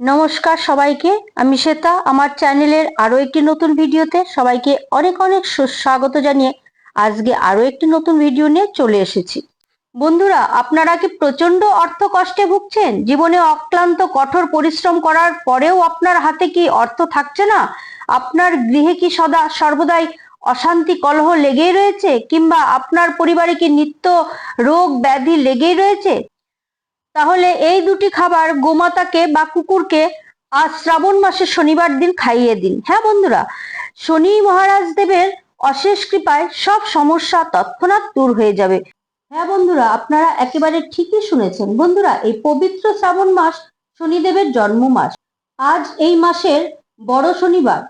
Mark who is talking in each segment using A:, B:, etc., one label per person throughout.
A: নমস্কার সবাইকে, আমি শ্বেতা। আমার চ্যানেলের আরও একটি নতুন ভিডিওতে সবাইকে অনেক অনেক সুস্বাগত জানিয়ে আজকে আরও একটি নতুন ভিডিও নিয়ে চলে এসেছি। বন্ধুরা, আপনারা কি প্রচণ্ড অর্থ কষ্টে ভুগছেন? জীবনে অক্লান্ত কঠোর পরিশ্রম করার পরেও আপনার হাতে কি অর্থ থাকছে না? আপনার গৃহে কি সদা সর্বদাই অশান্তি কলহ লেগেই রয়েছে? কিংবা আপনার পরিবারে কি নিত্য রোগ ব্যাধি লেগেই রয়েছে? তাহলে এই দুটি খাবার গোমাতাকে বা কুকুরকে আজ শ্রাবণ মাসের শনিবার দিন খাইয়ে দিন। হ্যাঁ বন্ধুরা, শনি মহারাজ দেবের অশেষ কৃপায় সব সমস্যা তৎক্ষণাৎ দূর হয়ে যাবে। হ্যাঁ বন্ধুরা, আপনারা একেবারে ঠিকই শুনেছেন। বন্ধুরা, এই পবিত্র শ্রাবণ মাস শনিদেবের জন্ম মাস। আজ এই মাসের বড় শনিবার।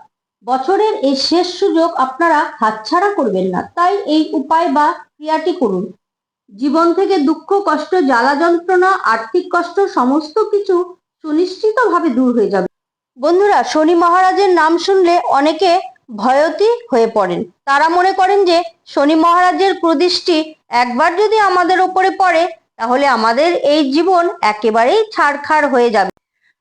A: বছরের এই শেষ সুযোগ আপনারা হাতছাড়া করবেন না। তাই এই উপায় বা ক্রিয়াটি করুন। জীবন থেকে দুঃখ, কষ্ট, জ্বালা যন্ত্রণা, আর্থিক কষ্ট, সমস্ত কিছু সুনিশ্চিতভাবে দূর হয়ে যাবে। বন্ধুরা, শনি মহারাজের নাম শুনলে অনেকে ভয়তি হয়ে পড়েন। তারা মনে করেন যে শনি মহারাজের কুদৃষ্টি একবার যদি আমাদের ওপরে পড়ে, তাহলে আমাদের এই জীবন একেবারেই ছাড়খাড় হয়ে যাবে।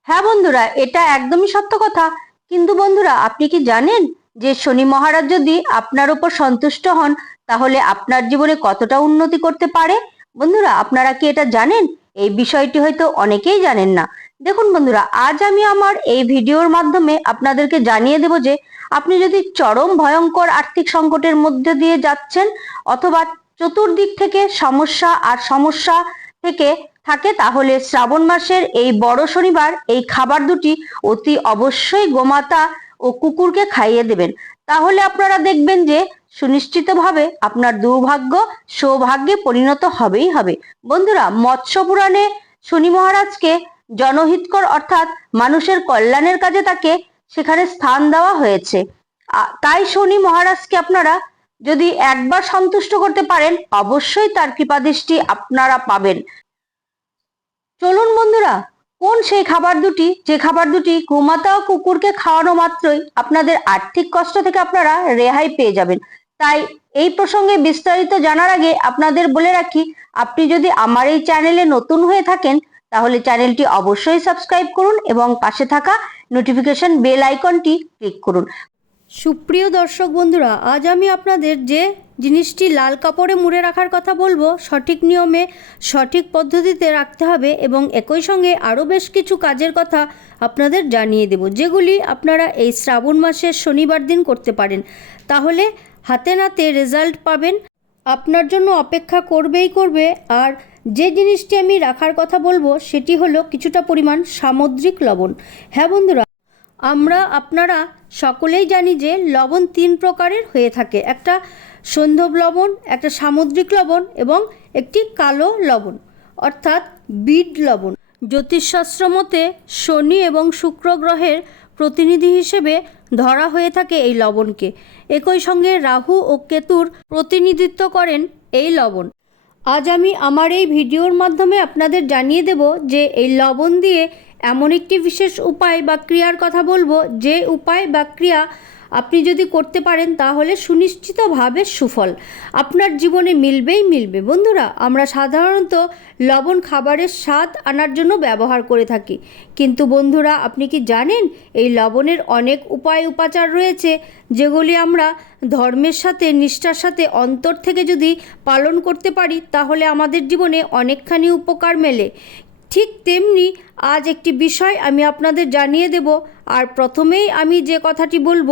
A: হ্যাঁ বন্ধুরা, এটা একদমই সত্য কথা। কিন্তু বন্ধুরা, আপনি কি জানেন যে শনি মহারাজ যদি আপনার উপর সন্তুষ্ট হন তাহলে আপনার জীবনে কতটা উন্নতি করতে পারে? বন্ধুরা, আপনারা কি এটা জানেন? এই বিষয়টি হয়তো অনেকেই জানেন না। দেখুন বন্ধুরা, আজ আমি আমার এই ভিডিওর মাধ্যমে আপনাদেরকে জানিয়ে দেব যে, আপনি যদি চরম ভয়ঙ্কর আর্থিক সংকটের মধ্যে দিয়ে যাচ্ছেন অথবা চতুর্দিক থেকে সমস্যা আর সমস্যা থেকে থাকে, তাহলে শ্রাবণ মাসের এই বড় শনিবার এই খাবার দুটি অতি অবশ্যই গোমাতা ও কুকুরকে খাইয়ে দেবেন। তাহলে আপনারা দেখবেন যে সুনিশ্চিতভাবে আপনার দুর্ভাগ্য সৌভাগ্যে পরিণত হবেই হবে। বন্ধুরা, মৎস্য পুরাণে শনি মহারাজকে জনহিতকর অর্থাৎ মানুষের কল্যাণের কাজে তাকে সেখানে স্থান দেওয়া হয়েছে। তাই শনি মহারাজকে আপনারা যদি একবার সন্তুষ্ট করতে পারেন, অবশ্যই তার কৃপাদৃষ্টি আপনারা পাবেন। চলুন বন্ধুরা, কোন সেই খাবার দুটি? যে খাবার দুটি গোমাতা ও কুকুরকে খাওয়ানো মাত্রই আপনাদের আর্থিক কষ্ট থেকে আপনারা রেহাই পেয়ে যাবেন। তাই এই প্রসঙ্গে বিস্তারিত জানার আগে আপনাদের বলে রাখি, আপনি যদি আমার এই চ্যানেলে নতুন হয়ে থাকেন, তাহলে চ্যানেলটি অবশ্যই সাবস্ক্রাইব করুন এবং পাশে থাকা নোটিফিকেশন বেল আইকনটি ক্লিক করুন।
B: সুপ্রিয় দর্শক বন্ধুরা, আজ আমি আপনাদের যে জিনিসটি লাল কাপড়ে মুড়ে রাখার কথা বলব, সঠিক নিয়মে, সঠিক পদ্ধতিতে রাখতে হবে এবং একই সঙ্গে আরও বেশ কিছু কাজের কথা আপনাদের জানিয়ে দেব, যেগুলি আপনারা এই শ্রাবণ মাসের শনিবার দিন করতে পারেন। তাহলে হাতে নাতে রেজাল্ট পাবেন। আপনার জন্য অপেক্ষা করবেই করবে। আর যে জিনিসটি আমি রাখার কথা বলব, সেটি হলো কিছুটা পরিমাণ সামুদ্রিক লবণ। হ্যাঁ বন্ধুরা, আমরা, আপনারা সকলেই জানি যে লবণ তিন প্রকারের হয়ে থাকে। একটা সন্ধব লবণ, একটা সামুদ্রিক লবণ এবং একটি কালো লবণ, অর্থাৎ বিড লবণ। জ্যোতিষশাস্ত্র মতে শনি এবং শুক্র গ্রহের প্রতিনিধি হিসেবে ধরা হয়ে থাকে এই লবণকে। একই সঙ্গে রাহু ও কেতুর প্রতিনিধিত্ব করেন এই লবণ। আজ আমি আমার এই ভিডিওর মাধ্যমে আপনাদের জানিয়ে দেব যে এই লবণ দিয়ে এমন একটি বিশেষ উপায় বা ক্রিয়ার কথা বলব যে উপায় বা ক্রিয়া আপনি যদি করতে পারেন তাহলে সুনিশ্চিতভাবে সুফল। আপনার জীবনে মিলবেই মিলবে। বন্ধুরা, আমরা সাধারণত লবণ খাবারের স্বাদ আনার জন্য ব্যবহার করে থাকি। কিন্তু বন্ধুরা, আপনি কি জানেন, এই লবণের অনেক উপায় উপাচার রয়েছে, যেগুলি আমরা ধর্মের সাথে, নিষ্ঠার সাথে অন্তর থেকে যদি পালন করতে পারি, তাহলে আমাদের জীবনে অনেকখানি উপকার মেলে। ঠিক তেমনি আজ একটি বিষয় আমি আপনাদের জানিয়ে দেব। আর প্রথমেই আমি যে কথাটি বলব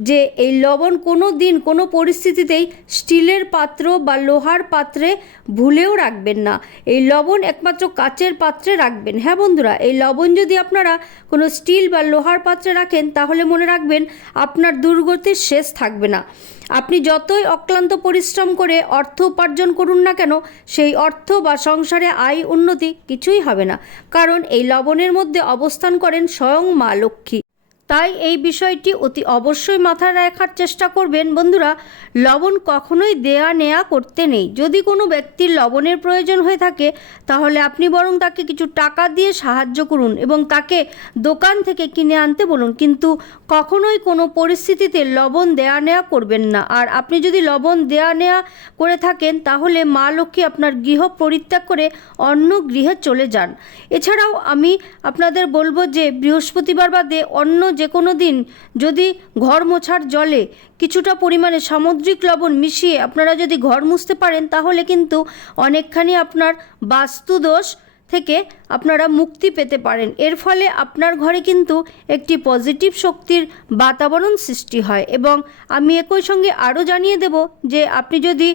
B: যে এই লবণ কোনো দিন কোনো পরিস্থিতিতেই স্টিলের পাত্র বা লোহার পাত্রে ভুলেও রাখবেন না। এই লবণ একমাত্র কাচের পাত্রে রাখবেন। হ্যাঁ বন্ধুরা, এই লবণ যদি আপনারা কোনো স্টিল বা লোহার পাত্রে রাখেন, তাহলে মনে রাখবেন আপনার দুর্গতির শেষ থাকবে না। আপনি যতই অক্লান্ত পরিশ্রম করে অর্থ উপার্জন করুন না কেন, সেই অর্থ বা সংসারে আয় উন্নতি কিছুই হবে না। কারণ এই লবণের মধ্যে অবস্থান করেন স্বয়ং মা লক্ষ্মী। তাই এই বিষয়টি অতি অবশ্যই মাথায় রাখার চেষ্টা করবেন। বন্ধুরা, লবণ কখনোই দেয়া নেয়া করতে নেই। যদি কোনো ব্যক্তির লবণের প্রয়োজন হয়ে থাকে, তাহলে আপনি বরং তাকে কিছু টাকা দিয়ে সাহায্য করুন এবং তাকে দোকান থেকে কিনে আনতে বলুন। কিন্তু কখনোই কোনো পরিস্থিতিতে লবণ দেয়া নেয়া করবেন না। আর আপনি যদি লবণ দেয়া নেয়া করে থাকেন, তাহলে মা লক্ষ্মী আপনার গৃহ পরিত্যাগ করে অন্য গৃহে চলে যান। এছাড়াও আমি আপনাদের বলব যে, বৃহস্পতিবার বাদে অন্য যে কোনো দিন যদি ঘর মোছার জলে কিছুটা পরিমাণে সামুদ্রিক লবণ মিশিয়ে আপনারা যদি ঘর মুছতে পারেন, তাহলে কিন্তু অনেকখানি আপনার বাস্তুদোষ থেকে আপনারা মুক্তি পেতে পারেন। এর ফলে আপনার ঘরে কিন্তু একটি পজিটিভ শক্তির বাতাবরণ সৃষ্টি হয়। এবং আমি একই সঙ্গে আরও জানিয়ে দেব যে আপনি যদি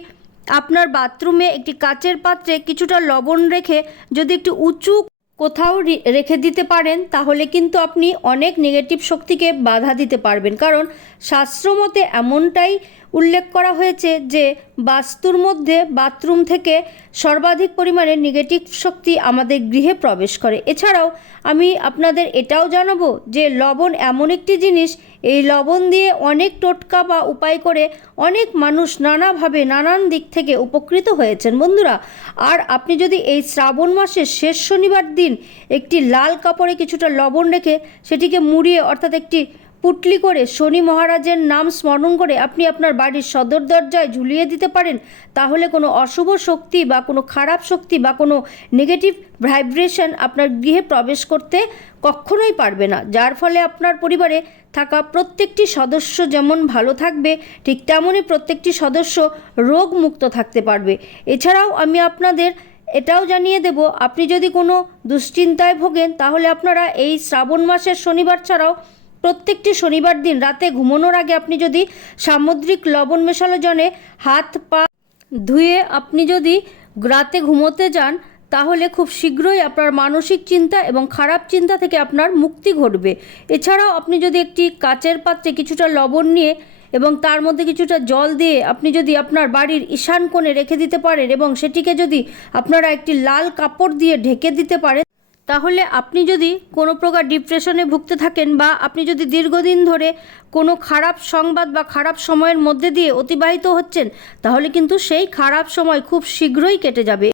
B: আপনার বাথরুমে একটি কাচের পাত্রে কিছুটা লবণ রেখে যদি একটু উঁচু কোথাও রেখে দিতে পারেন, তাহলে কিন্তু আপনি অনেক নেগেটিভ শক্তিকে বাধা দিতে পারবেন। কারণ শাস্ত্রমতে এমনটাই উল্লেখ করা হয়েছে যে বাস্তুর মধ্যে বাথরুম থেকে সর্বাধিক পরিমাণে নেগেটিভ শক্তি আমাদের গৃহে প্রবেশ করে। এছাড়াও আমি আপনাদের এটাও জানাব যে লবণ এমন একটি জিনিস, এই লবণ দিয়ে অনেক টোটকা বা উপায় করে অনেক মানুষ নানাভাবে নানান দিক থেকে উপকৃত হয়েছেন। বন্ধুরা, আর আপনি যদি এই শ্রাবণ মাসের শেষ শনিবার দিন একটি লাল কাপড়ে কিছুটা লবণ রেখে সেটিকে মুড়িয়ে, অর্থাৎ একটি পুটলি করে শনি মহারাজের নাম স্মরণ করে আপনি আপনার বাড়ির সদর দরজায় ঝুলিয়ে দিতে পারেন, তাহলে কোনো অশুভ শক্তি বা কোনো খারাপ শক্তি বা কোনো নেগেটিভ ভাইব্রেশন আপনার গৃহে প্রবেশ করতে কখনোই পারবে না। যার ফলে আপনার পরিবারে থাকা প্রত্যেকটি সদস্য যেমন ভালো থাকবে, ঠিক তেমনই প্রত্যেকটি সদস্য রোগ মুক্ত থাকতে পারবে। এছাড়াও আমি আপনাদের এটাও জানিয়ে দেব, আপনি যদি কোনো দুশ্চিন্তায় ভোগেন, তাহলে আপনারা এই শ্রাবণ মাসের শনিবার ছাড়াও প্রত্যেকটি শনিবার দিন রাতে ঘুমানোর আগে আপনি যদি সামুদ্রিক লবণ মেশালো জলে হাত পা ধুয়ে আপনি যদি রাতে ঘুমোতে যান, তাহলে খুব শীঘ্রই আপনার মানসিক চিন্তা এবং খারাপ চিন্তা থেকে আপনার মুক্তি ঘটবে। এছাড়াও আপনি যদি একটি কাচের পাত্রে কিছুটা লবণ নিয়ে এবং তার মধ্যে কিছুটা জল দিয়ে আপনি যদি আপনার বাড়ির ঈশান কোণে রেখে দিতে পারেন এবং সেটিকে যদি আপনারা একটি লাল কাপড় দিয়ে ঢেকে দিতে পারেন তাহলে আপনি যদি কোনো প্রকার ডিপ্রেশনে ভুগতে থাকেন বা আপনি যদি দীর্ঘদিন ধরে কোনো খারাপ সংবাদ বা খারাপ সময়ের মধ্যে দিয়ে অতিবাহিত হচ্ছেন, তাহলে কিন্তু সেই খারাপ সময় খুব শীঘ্রই কেটে যাবে।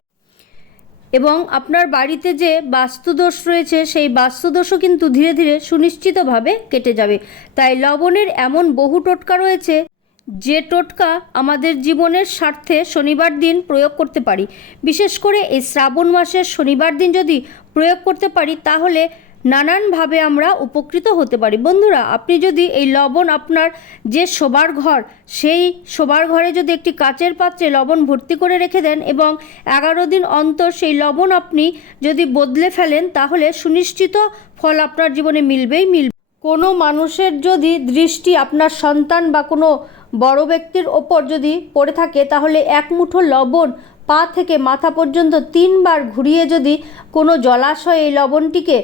B: এবং আপনার বাড়িতে যে বাস্তুদোষ রয়েছে, সেই বাস্তুদোষও কিন্তু ধীরে ধীরে সুনিশ্চিতভাবে কেটে যাবে। তাই লবণের এমন বহু টোটকা রয়েছে যে টোটকা আমাদের জীবনের স্বার্থে শনিবার দিন প্রয়োগ করতে পারি। বিশেষ করে এই শ্রাবণ মাসের শনিবার দিন যদি প্রয়োগ করতে পারি, তাহলে নানানভাবে আমরা উপকৃত হতে পারি। বন্ধুরা, আপনি যদি এই লবণ আপনার যে শোবার ঘর, সেই শোবার ঘরে যদি একটি কাচের পাত্রে লবণ ভর্তি করে রেখে দেন এবং এগারো দিন অন্তর সেই লবণ আপনি যদি বদলে ফেলেন, তাহলে সুনিশ্চিত ফল আপনার জীবনে মিলবেই মিলবে। কোনো মানুষের যদি দৃষ্টি আপনার সন্তান বা কোনো বড় ব্যক্তির ওপর যদি পড়ে থাকে, তাহলে এক মুঠো লবণ পা থেকে মাথা পর্যন্ত তিনবার ঘুরিয়ে যদি কোনো জলাশয়ে এই লবণটিকে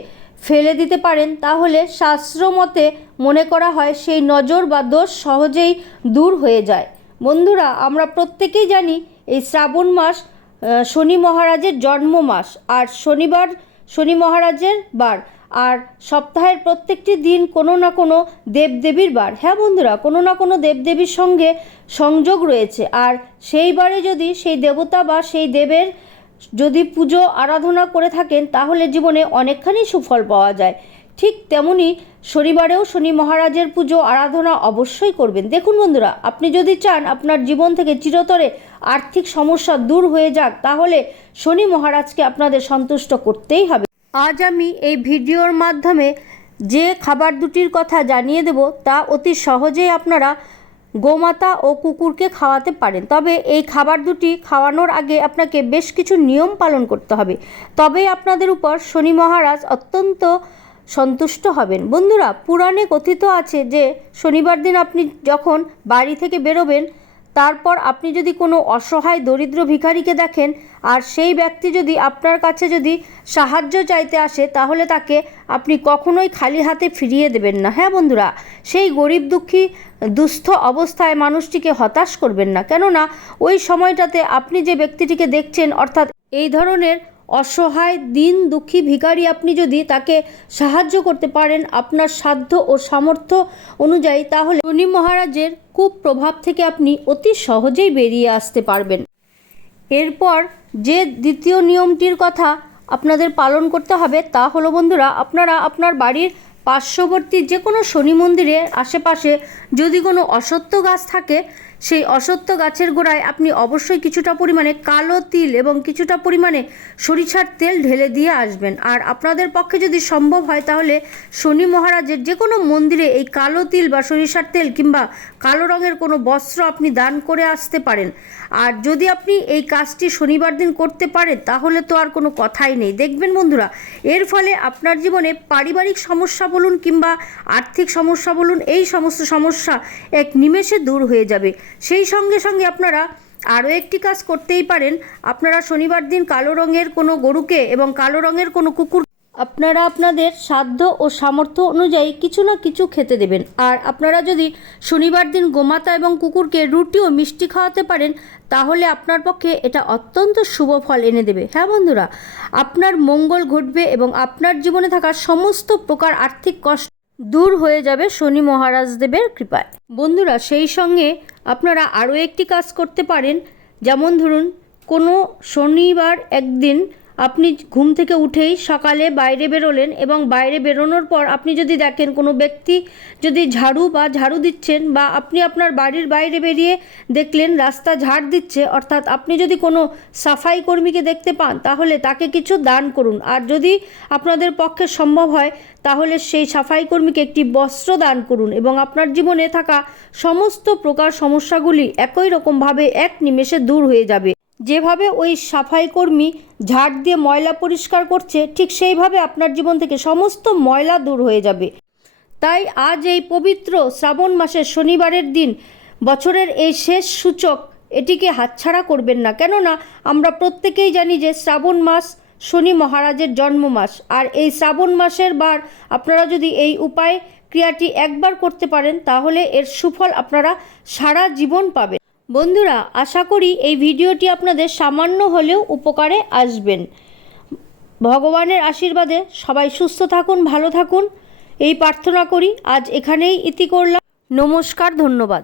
B: ফেলে দিতে পারেন, তাহলে শাস্ত্রমতে মনে করা হয় সেই নজর বা দোষ সহজেই দূর হয়ে যায়। বন্ধুরা, আমরা প্রত্যেকেই জানি এই শ্রাবণ মাস শনি মহারাজের জন্ম মাস, আর শনিবার, শনি মহারাজের বার। আর সপ্তাহের প্রত্যেকটি দিন কোনো না কোনো দেবদেবীর বার। হ্যাঁ বন্ধুরা, কোনো না কোনো দেবদেবীর সঙ্গে সংযোগ রয়েছে। আর সেই বারে যদি সেই দেবতা বা সেই দেবের যদি পুজো আরাধনা করে থাকেন, তাহলে জীবনে অনেকখানি সুফল পাওয়া যায়। ঠিক তেমনি শনিবারেও শনি মহারাজের পুজো আরাধনা অবশ্যই করবেন। দেখুন বন্ধুরা, আপনি যদি চান আপনার জীবন থেকে চিরতরে আর্থিক সমস্যা দূর হয়ে যাক, তাহলে শনি মহারাজকে আপনাদের সন্তুষ্ট করতেই হবে। আজ আমি এই ভিডিওর মাধ্যমে যে খাবার দুটির কথা জানিয়ে দেব, তা অতি সহজেই আপনারা গোমাতা ও কুকুরকে খাওয়াতে পারেন। তবে এই খাবার দুটি খাওয়ানোর আগে আপনাকে বেশ কিছু নিয়ম পালন করতে হবে। তবেই আপনাদের উপর শনি মহারাজ অত্যন্ত সন্তুষ্ট হবেন। বন্ধুরা, পুরাণে কথিত আছে যে শনিবার দিন আপনি যখন বাড়ি থেকে বেরোবেন তারপর আপনি যদি কোনো অসহায় দরিদ্র ভিখারিকে দেখেন, আর সেই ব্যক্তি যদি আপনার কাছে যদি সাহায্য চাইতে আসে, তাহলে তাকে আপনি কখনোই খালি হাতে ফিরিয়ে দেবেন না। হ্যাঁ বন্ধুরা, সেই গরিব দুঃখী, দুস্থ অবস্থায় মানুষটিকে হতাশ করবেন না। কেননা, ওই সময়টাতে আপনি যে ব্যক্তিটিকে দেখছেন, অর্থাৎ এই ধরনের অসহায়, দিন দুঃখী ভিখারি আপনি যদি তাকে সাহায্য করতে পারেন আপনার সাধ্য ও সামর্থ্য অনুযায়ী, তাহলে শনি মহারাজের কূপ প্রভাব থেকে আপনি অতি সহজেই বেরিয়ে আসতে পারবেন। এরপর যে দ্বিতীয় নিয়মটির কথা আপনাদের পালন করতে হবে, তা হলো বন্ধুরা, আপনারা আপনার বাড়ির পার্শ্ববর্তী যে কোনো শনি মন্দিরের আশেপাশে যদি কোনো অসত্য গাছ থাকে, সেই অসত্য গাছের গোড়ায় আপনি অবশ্যই কিছুটা পরিমাণে কালো তিল এবং কিছুটা পরিমাণে সরিষার তেল ঢেলে দিয়ে আসবেন। আর আপনাদের পক্ষে যদি সম্ভব হয়, তাহলে শনি মহারাজের যে কোনো মন্দিরে এই কালো তিল বা সরিষার তেল কিংবা কালো রঙের কোনো বস্ত্র আপনি দান করে আসতে পারেন। আর যদি আপনি এই কাজটি শনিবার দিন করতে পারেন, তাহলে তো আর কোনো কথাই নেই। দেখবেন বন্ধুরা, এর ফলে আপনার জীবনে পারিবারিক সমস্যা বলুন কিংবা আর্থিক সমস্যা বলুন, এই সমস্ত সমস্যা এক নিমেষে দূর হয়ে যাবে। সেই সঙ্গে সঙ্গে আপনারা আরও একটি কাজ করতেই পারেন। আপনারা শনিবার দিন কালো রঙের কোনো গরুকে এবং কালো রঙের কোনো কুকুর আপনারা আপনাদের সাধ্য ও সামর্থ্য অনুযায়ী কিছু না কিছু খেতে দেবেন। আর আপনারা যদি শনিবার দিন গোমাতা এবং কুকুরকে রুটি ও মিষ্টি খাওয়াতে পারেন, তাহলে আপনার পক্ষে এটা অত্যন্ত শুভ ফল এনে দেবে। হ্যাঁ বন্ধুরা, আপনার মঙ্গল ঘটবে এবং আপনার জীবনে থাকা সমস্ত প্রকার আর্থিক কষ্ট দূর হয়ে যাবে শনি মহারাজ দেবের কৃপায়। বন্ধুরা, সেই সঙ্গে আপনারা আরও একটি কাজ করতে পারেন। যেমন ধরুন, কোনো শনিবার একদিন আপনি ঘুম থেকে উঠেই সকালে বাইরে বেরোলেন এবং বাইরে বেরোনোর পর আপনি যদি দেখেন কোনো ব্যক্তি যদি ঝাড়ু বা ঝাড়ু দিচ্ছেন বা আপনি আপনার বাড়ির বাইরে বেরিয়ে দেখলেন রাস্তা ঝাড় দিচ্ছে, অর্থাৎ আপনি যদি কোনো সাফাই কর্মীকে দেখতে পান, তাহলে তাকে কিছু দান করুন। আর যদি আপনাদের পক্ষে সম্ভব হয়, তাহলে সেই সাফাই কর্মীকে একটি বস্ত্র দান করুন এবং আপনার জীবনে থাকা সমস্ত প্রকার সমস্যাগুলি একই রকমভাবে এক নিমেষে দূর হয়ে যাবে। যেভাবে ওই সাফাই কর্মী ঝাড় দিয়ে ময়লা পরিষ্কার করছে, ঠিক সেইভাবে আপনার জীবন থেকে সমস্ত ময়লা দূর হয়ে যাবে। তাই আজ এই পবিত্র শ্রাবণ মাসের শনিবারের দিন বছরের এই শেষ সূচক এটিকে হাতছাড়া করবেন না। কেননা আমরা প্রত্যেকেই জানি যে শ্রাবণ মাস শনি মহারাজের জন্ম মাস। আর এই শ্রাবণ মাসের বার আপনারা যদি এই উপায় ক্রিয়াটি একবার করতে পারেন, তাহলে এর সুফল আপনারা সারা জীবন পাবেন। বন্ধুরা, আশা করি এই ভিডিওটি আপনাদের সামান্য হলেও উপকারে আসবেন। ভগবানের আশীর্বাদে সবাই সুস্থ থাকুন, ভালো থাকুন। এই প্রার্থনা করি, আজ এখানেই ইতি করলাম। নমস্কার, ধন্যবাদ।